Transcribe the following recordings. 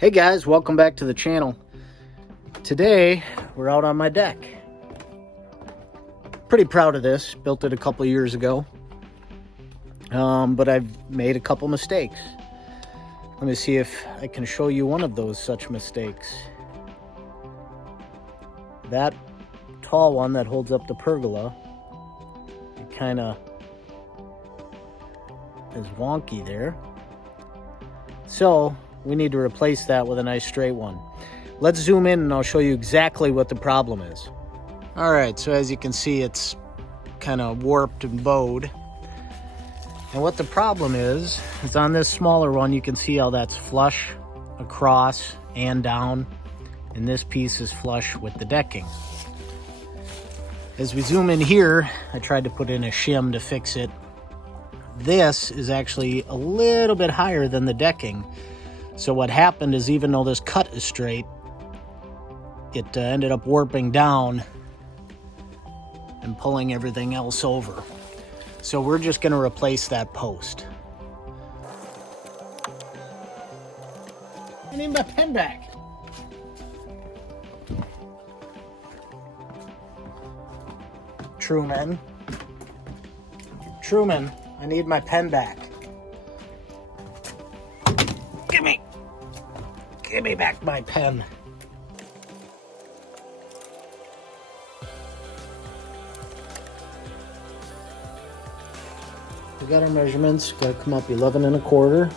Hey guys, welcome back to the channel. Today we're out on my deck. Pretty proud of this. Built it a couple years ago, but I've made a couple mistakes. Let me see if I can show you one of those such mistakes. That tall one that holds up the pergola, it kind of is wonky there. So we need to replace that with a nice straight one. Let's zoom in and I'll show you exactly what the problem is. All right, so as you can see, it's kind of warped and bowed. And what the problem is on this smaller one, you can see how that's flush across and down. And this piece is flush with the decking. As we zoom in here, I tried to put in a shim to fix it. This is actually a little bit higher than the decking. So what happened is, even though this cut is straight, it ended up warping down and pulling everything else over. So we're just going to replace that post. I need my pen back. Truman, I need my pen back. Give me back my pen. We got our measurements. Got to come up 11 1/4.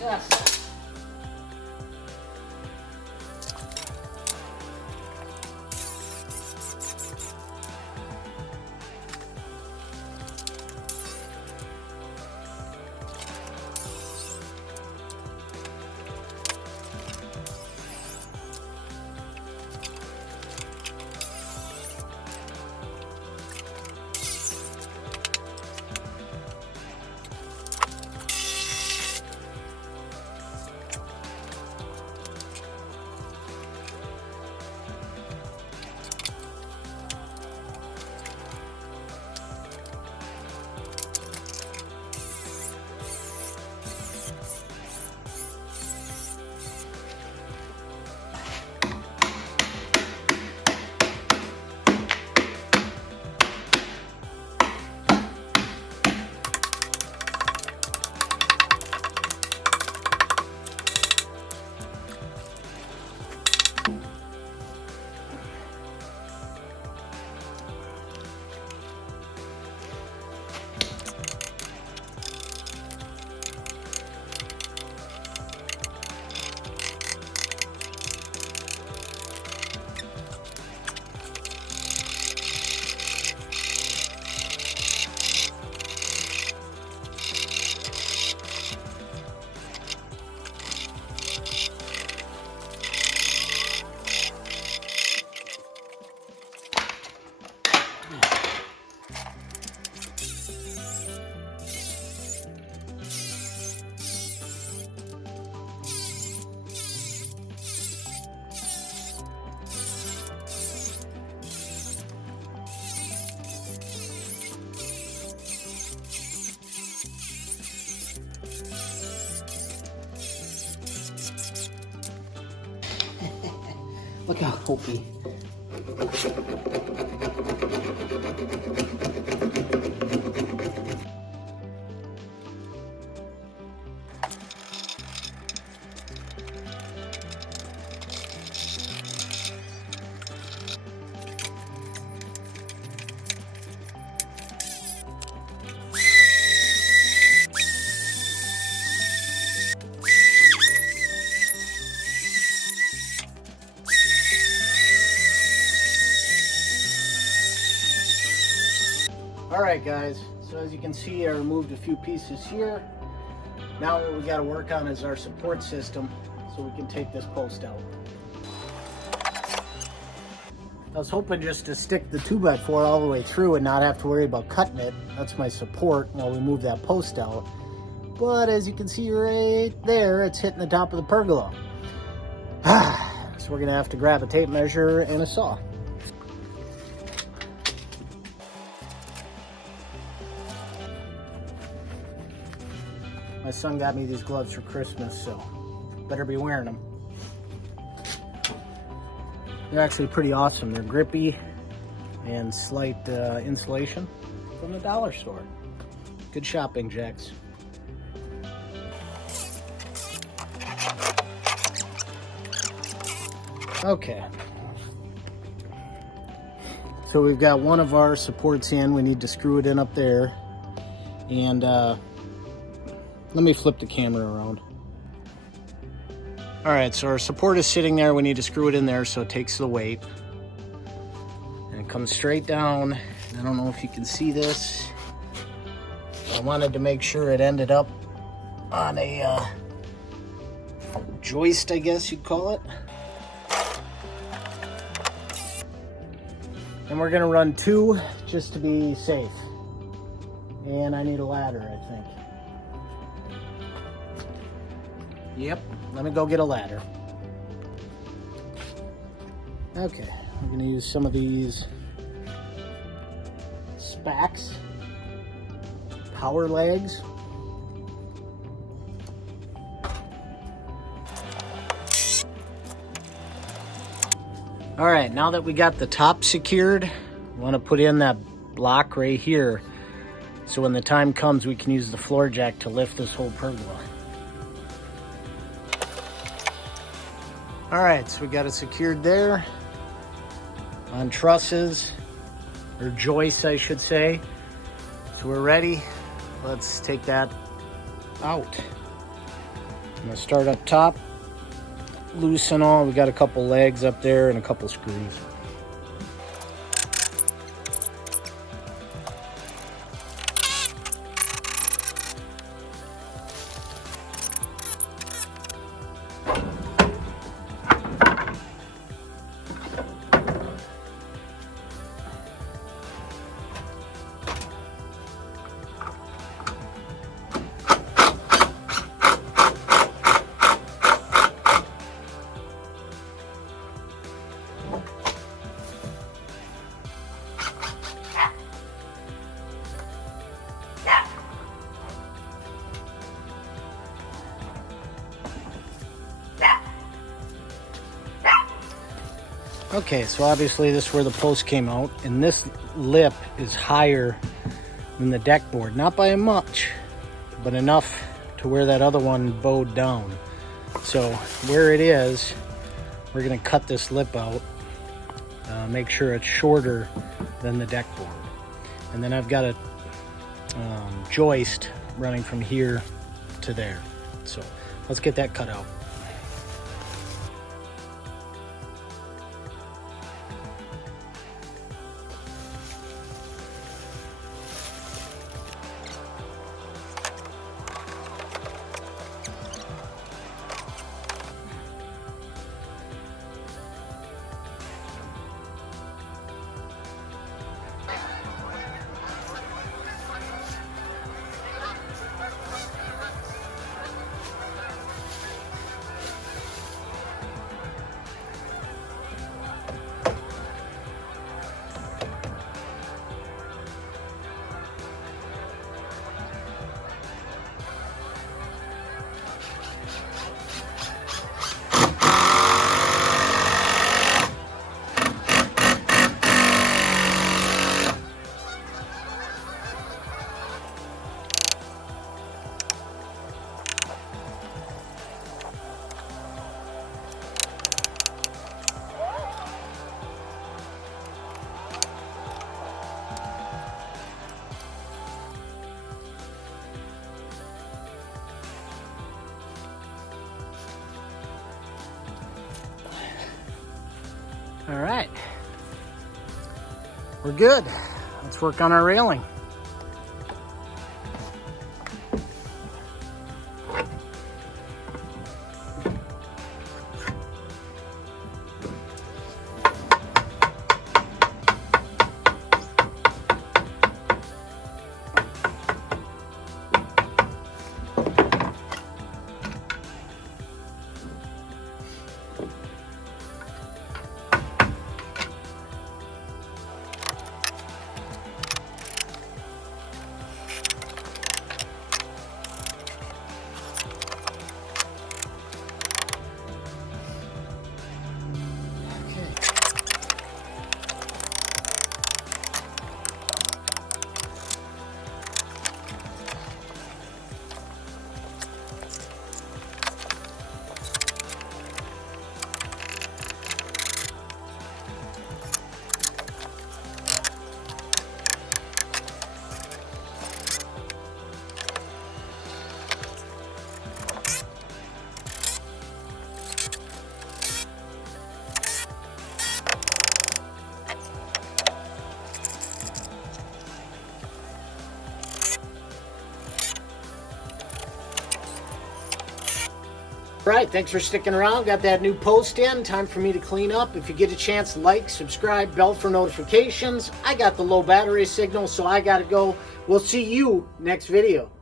Success. Look how hopey. Alright guys, so as you can see I removed a few pieces here. Now what we got to work on is our support system so we can take this post out. I was hoping just to stick the 2x4 all the way through and not have to worry about cutting it. That's my support while we move that post out. But as you can see right there, it's hitting the top of the pergola. So we're going to have to grab a tape measure and a saw. My son got me these gloves for Christmas, so better be wearing them. They're actually pretty awesome. They're grippy and slight insulation from the dollar store. Good shopping, Jacks. Okay. So we've got one of our supports in. We need to screw it in up there. And let me flip the camera around. All right, so our support is sitting there. We need to screw it in there so it takes the weight. And it comes straight down. I don't know if you can see this. I wanted to make sure it ended up on a joist, I guess you'd call it. And we're gonna run 2 just to be safe. And I need a ladder, I think. Yep, let me go get a ladder. Okay, we're gonna use some of these spacks, power legs. All right, now that we got the top secured, we want to put in that block right here so when the time comes we can use the floor jack to lift this whole pergola. All right, so we got it secured there on trusses, or joists I should say. So we're ready. Let's take that out. I'm gonna start up top, loosen all. We got a couple legs up there and a couple screws. Okay, so obviously this is where the post came out, and this lip is higher than the deck board. Not by much, but enough to where that other one bowed down. So where it is, we're gonna cut this lip out, make sure it's shorter than the deck board. And then I've got a joist running from here to there. So let's get that cut out. All right. We're good. Let's work on our railing. All right, thanks for sticking around. Got that new post in. Time for me to clean up. If you get a chance, like, subscribe, bell for notifications. I got the low battery signal, so I got to go. We'll see you next video.